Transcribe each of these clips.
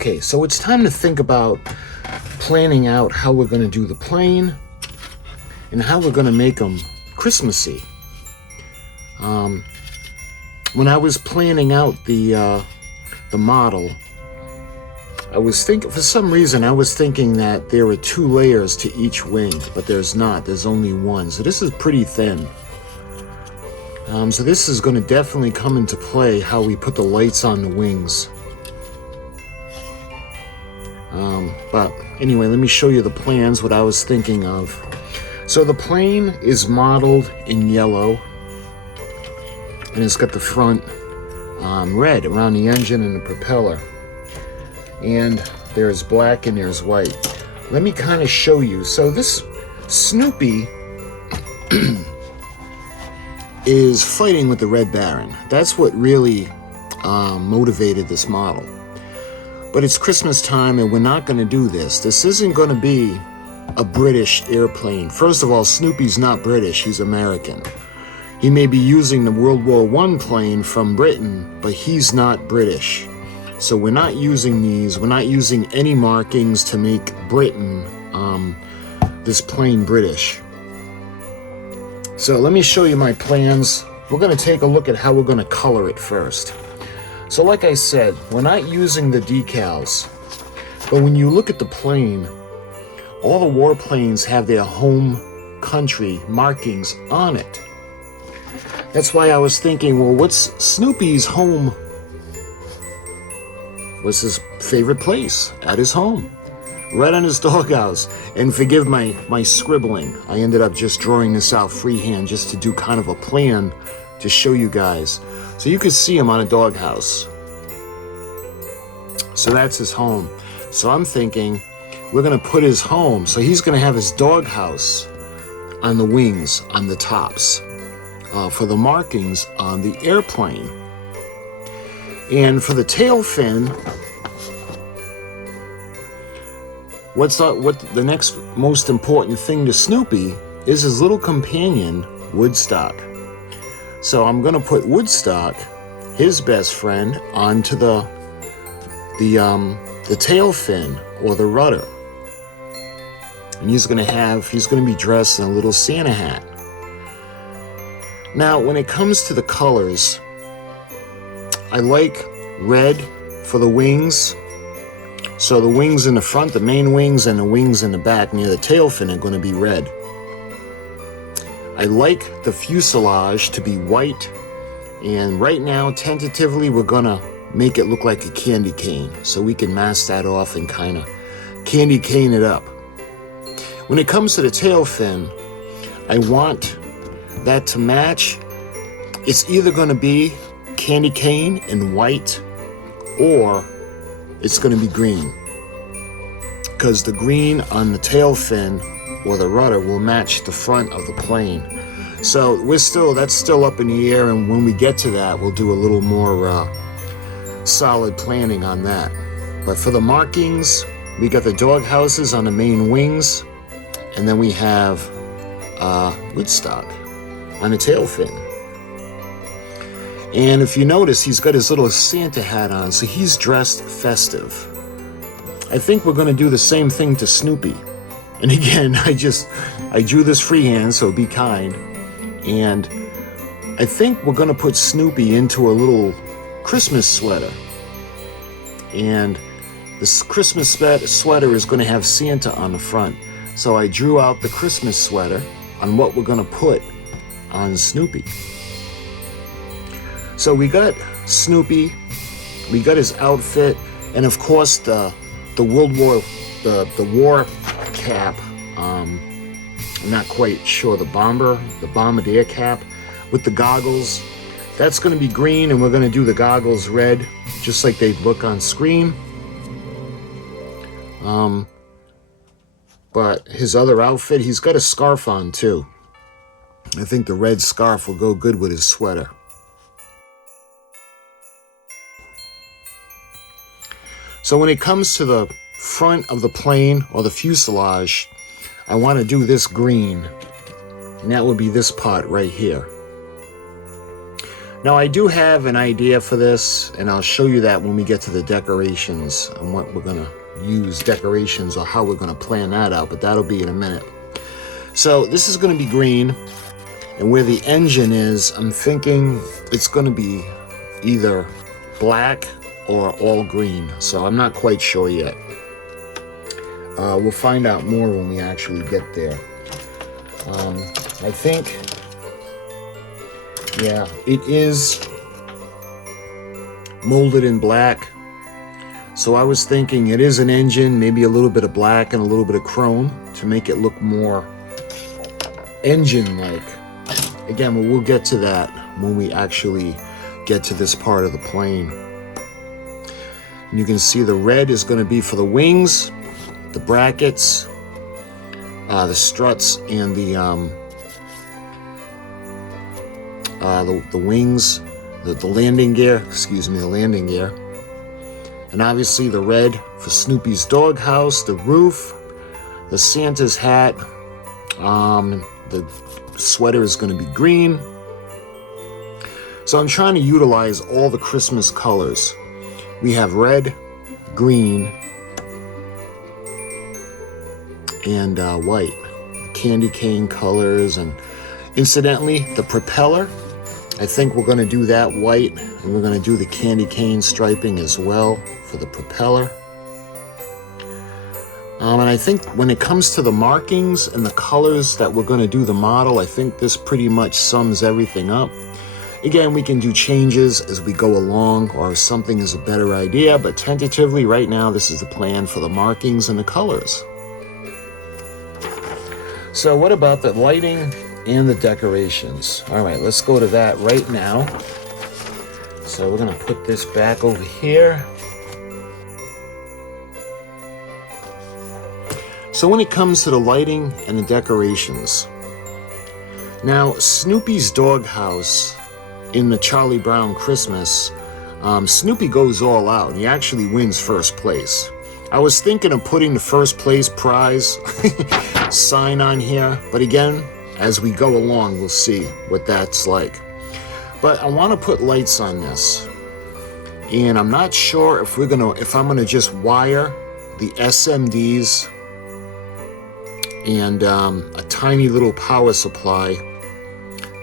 Okay, so it's time to think about planning out how we're going to do the plane and how we're going to make them Christmassy. When I was planning out the model, I was thinking, for some reason, I was thinking that there were 2 layers to each wing, but there's not. There's only one. So this is pretty thin. So this is going to definitely come into play how we put the lights on the wings. But anyway, let me show you the plans, what I was thinking of. So the plane is modeled in yellow, and it's got the front red around the engine and the propeller. And there's black and there's white. Let me kind of show you. So this Snoopy is fighting with the Red Baron. That's what really motivated this model. But it's Christmas time and we're not going to do this. This isn't going to be a British airplane. First of all, Snoopy's not British, he's American. He may be using the World War I plane from Britain, but he's not British. So we're not using these, we're not using any markings to make Britain, this plane British. So let me show you my plans. We're going to take a look at how we're going to color it first. So like I said, we're not using the decals, but when you look at the plane, all the warplanes have their home country markings on it. That's why I was thinking, well, what's Snoopy's home? What's his favorite place? At his home, right on his doghouse. And forgive my scribbling. I ended up just drawing this out freehand just to do kind of a plan to show you guys. So you could see him on a doghouse. So that's his home. So I'm thinking we're going to put his home. So he's going to have his doghouse on the wings, on the tops, for the markings on the airplane. And for the tail fin, what the next most important thing to Snoopy is his little companion, Woodstock. So I'm going to put Woodstock, his best friend, onto the tail fin or the rudder. And he's going to be dressed in a little Santa hat. Now, when it comes to the colors, I like red for the wings. So the wings in the front, the main wings, and the wings in the back near the tail fin are going to be red. I like the fuselage to be white, and right now, tentatively, we're going to make it look like a candy cane, so we can mask that off and kind of candy cane it up. When it comes to the tail fin, I want that to match. It's either going to be candy cane in white, or it's going to be green, because the green on the tail fin or the rudder will match the front of the plane. So that's still up in the air, and when we get to that, we'll do a little more solid planning on that. But for the markings, we got the dog houses on the main wings, and then we have Woodstock on the tail fin. And if you notice, he's got his little Santa hat on, so he's dressed festive. I think we're going to do the same thing to Snoopy. And again, I drew this freehand, so be kind. And I think we're going to put Snoopy into a little Christmas sweater. And this Christmas sweater is going to have Santa on the front. So I drew out the Christmas sweater on what we're going to put on Snoopy. So we got Snoopy, we got his outfit, and of course the World War, the war cap. I'm not quite sure, the bombardier cap with the goggles. That's going to be green, and we're going to do the goggles red, just like they look on screen. But his other outfit, he's got a scarf on too. I think the red scarf will go good with his sweater. So when it comes to the front of the plane or the fuselage, I want to do this green, and that would be this part right here. Now I do have an idea for this, and I'll show you that when we get to the decorations and what we're gonna use decorations or how we're gonna plan that out, but that'll be in a minute. So this is gonna be green, and where the engine is, I'm thinking it's gonna be either black or all green, so I'm not quite sure yet. We'll find out more when we actually get there. I think, yeah, it is molded in black. So I was thinking it is an engine, maybe a little bit of black and a little bit of chrome to make it look more engine-like. Again, we'll get to that when we actually get to this part of the plane. And you can see the red is going to be for the wings, the brackets, the struts, and the wings, the landing gear, excuse me, the landing gear. And obviously the red for Snoopy's doghouse, the roof, the Santa's hat, the sweater is going to be green. So I'm trying to utilize all the Christmas colors. We have red, green, and white. Candy cane colors. And incidentally, the propeller, I think we're going to do that white, and we're going to do the candy cane striping as well for the propeller. And I think when it comes to the markings and the colors that we're going to do the model, I think this pretty much sums everything up. Again, we can do changes as we go along, or if something is a better idea, but tentatively right now this is the plan for the markings and the colors. So what about the lighting and the decorations? All right, let's go to that right now. So we're going to put this back over here. So when it comes to the lighting and the decorations, now Snoopy's doghouse in the Charlie Brown Christmas, Snoopy goes all out. He actually wins first place. I was thinking of putting the first place prize sign on here, but again, as we go along, we'll see what that's like. But I want to put lights on this, and I'm not sure if I'm gonna just wire the SMDs and a tiny little power supply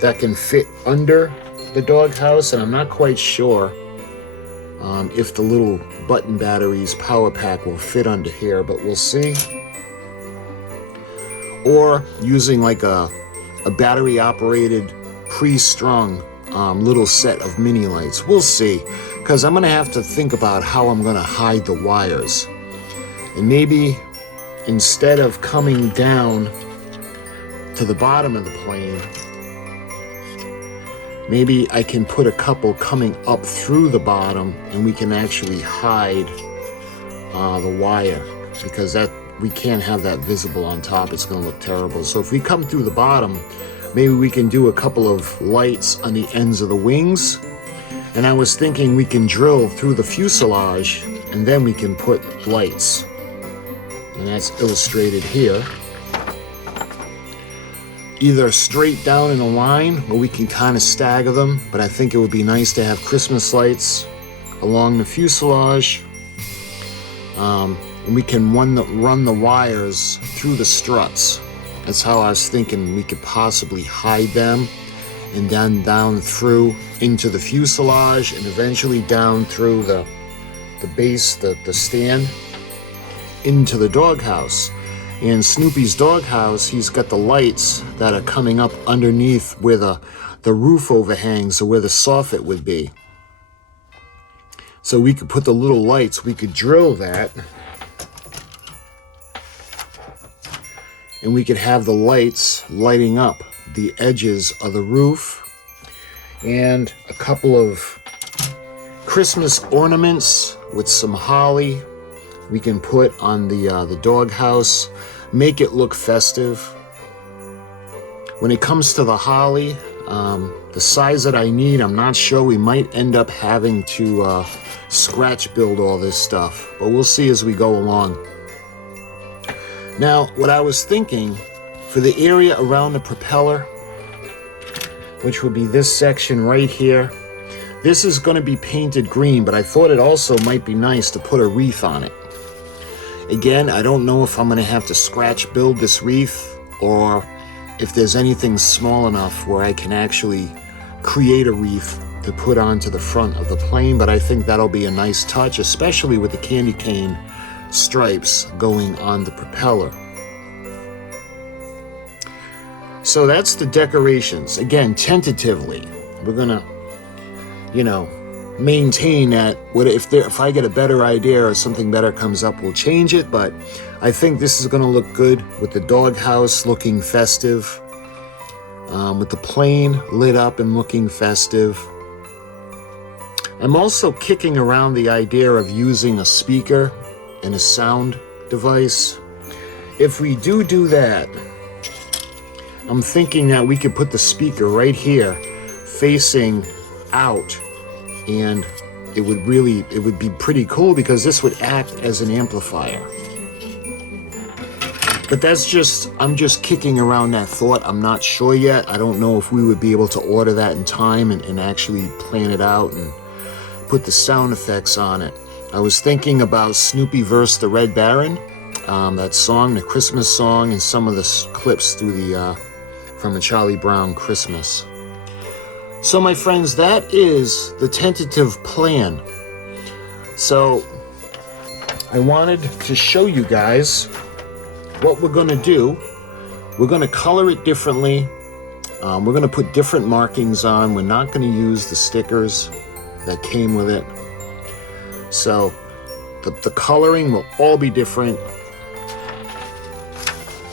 that can fit under the doghouse, and I'm not quite sure if the little button batteries power pack will fit under here, but we'll see. Or using like a battery operated pre-strung little set of mini lights. We'll see, because I'm gonna have to think about how I'm gonna hide the wires. And maybe instead of coming down to the bottom of the plane, maybe I can put a couple coming up through the bottom, and we can actually hide the wire, because that we can't have that visible on top. It's going to look terrible. So if we come through the bottom, maybe we can do a couple of lights on the ends of the wings. And I was thinking we can drill through the fuselage, and then we can put lights. And that's illustrated here. Either straight down in a line, or we can kind of stagger them, but I think it would be nice to have Christmas lights along the fuselage. And we can run the wires through the struts. That's how I was thinking we could possibly hide them, and then down through into the fuselage, and eventually down through the base, the stand, into the doghouse. And Snoopy's doghouse, he's got the lights that are coming up underneath where the roof overhangs, or where the soffit would be. So we could put the little lights, we could drill that, and we could have the lights lighting up the edges of the roof, and a couple of Christmas ornaments with some holly we can put on the doghouse, make it look festive. When it comes to the holly, the size that I need, I'm not sure. We might end up having to scratch build all this stuff, but we'll see as we go along. Now, what I was thinking, for the area around the propeller, which would be this section right here, This is going to be painted green, but I thought it also might be nice to put a wreath on it. Again, I don't know if I'm going to have to scratch build this wreath or if there's anything small enough where I can actually create a wreath to put onto the front of the plane, but I think that'll be a nice touch, especially with the candy cane stripes going on the propeller. So that's the decorations. Again, tentatively, we're gonna, maintain that. If I get a better idea or something better comes up, we'll change it. But I think this is gonna look good with the doghouse looking festive, with the plane lit up and looking festive. I'm also kicking around the idea of using a speaker and a sound device. If we do that, I'm thinking that we could put the speaker right here facing out, and it would be pretty cool because this would act as an amplifier. But I'm just kicking around that thought. I'm not sure yet. I don't know if we would be able to order that in time and actually plan it out and put the sound effects on it. I was thinking about Snoopy vs. the Red Baron, that song, the Christmas song, and some of the clips through from a Charlie Brown Christmas. So my friends, that is the tentative plan. So I wanted to show you guys what we're going to do. We're going to color it differently. We're going to put different markings on. We're not going to use the stickers that came with it. So the coloring will all be different,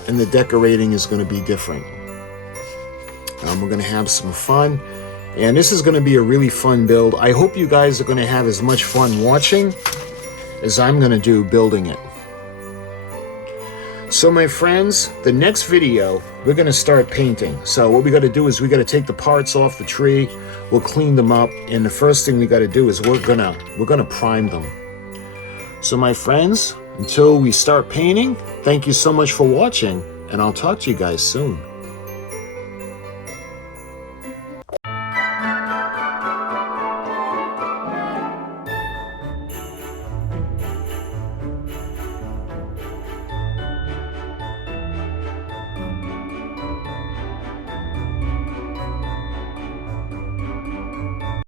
and the decorating is going to be different. We're going to have some fun, and this is going to be a really fun build. I hope you guys are going to have as much fun watching as I'm going to do building it. So my friends, the next video, we're going to start painting. So what we got to do is we got to take the parts off the tree. We'll clean them up, and the first thing we got to do is we're gonna prime them. So my friends, until we start painting, thank you so much for watching, and I'll talk to you guys soon.